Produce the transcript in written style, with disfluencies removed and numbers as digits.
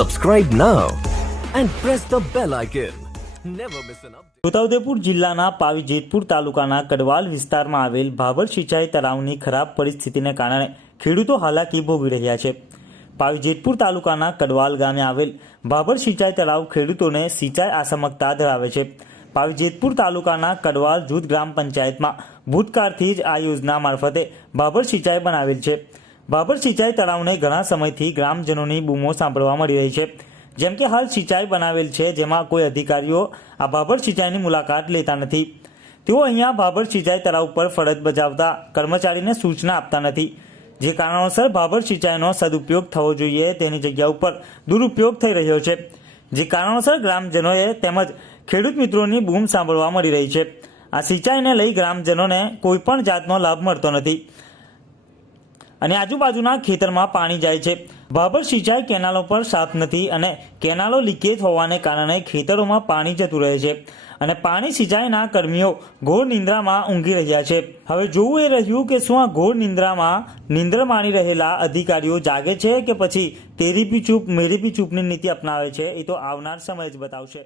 Subscribe now and press the bell icon. Never miss an update. Chhota Udepur જિલ્લાના પાવી જેતપુર તાલુકાના કડવાલ વિસ્તારમાં આવેલ ભાભર સિંચાઈ તળાવની ખરાબ પરિસ્થિતિને કારણે ખેડૂતો હાલાકી ભોગવી રહ્યા છે। પાવી જેતપુર તાલુકાના કડવાલ ગામે આવેલ ભાભર સિંચાઈ તળાવ ખેડૂતોને સિંચાઈ આસમકતા ધરાવે છે। પાવી જેતપુર તાલુકાના કડવાલ જૂથ ગ્રામ પંચાયતમાં ભૂતકાળથી જ આ યોજના મારફતે ભાભર સિંચાઈ બનાવેલ છે। ભાભર સિંચાઈ તળાવને ઘણા સમયથી ગ્રામજનોની બૂમો સાંભળવા મળી રહી છે। જેમ કે હાલ સિંચાઈ બનાવેલ છે, જેમાં કોઈ અધિકારીઓ આ ભાભર સિંચાઈની મુલાકાત લેતા નથી। તેઓ અહીંયા ભાભર સિંચાઈ તળાવ પર ફરજ બજાવતા કર્મચારીને સૂચના આપતા નથી, જે કારણોસર ભાભર સિંચાઈનો સદુપયોગ થવો જોઈએ તેની જગ્યા ઉપર દુરુપયોગ થઈ રહ્યો છે, જે કારણોસર ગ્રામજનોએ તેમજ ખેડૂત મિત્રોની બૂમ સાંભળવા મળી રહી છે। આ સિંચાઈને લઈ ગ્રામજનોને કોઈ પણ જાતનો લાભ મળતો નથી અને આજુબાજુના ખેતરમાં પાણી જાય છે। ભાભર સિંચાઈ કેનાલો પર સાફ નથી અને કેનાલો લીકેજ હોવાને કારણે ખેતરોમાં પાણી જતું રહે છે અને પાણી સિંચાઈના કર્મીઓ ઘોર નિંદ્રામાં ઊંઘી રહ્યા છે। હવે જોવું એ રહ્યું કે શું આ ઘોર નિંદ્રામાં નિંદ્ર માણી રહેલા અધિકારીઓ જાગે છે કે પછી તેરી પી ચૂપ મેરી પી ચૂપની નીતિ અપનાવે છે, એ તો આવનાર સમય જ બતાવશે।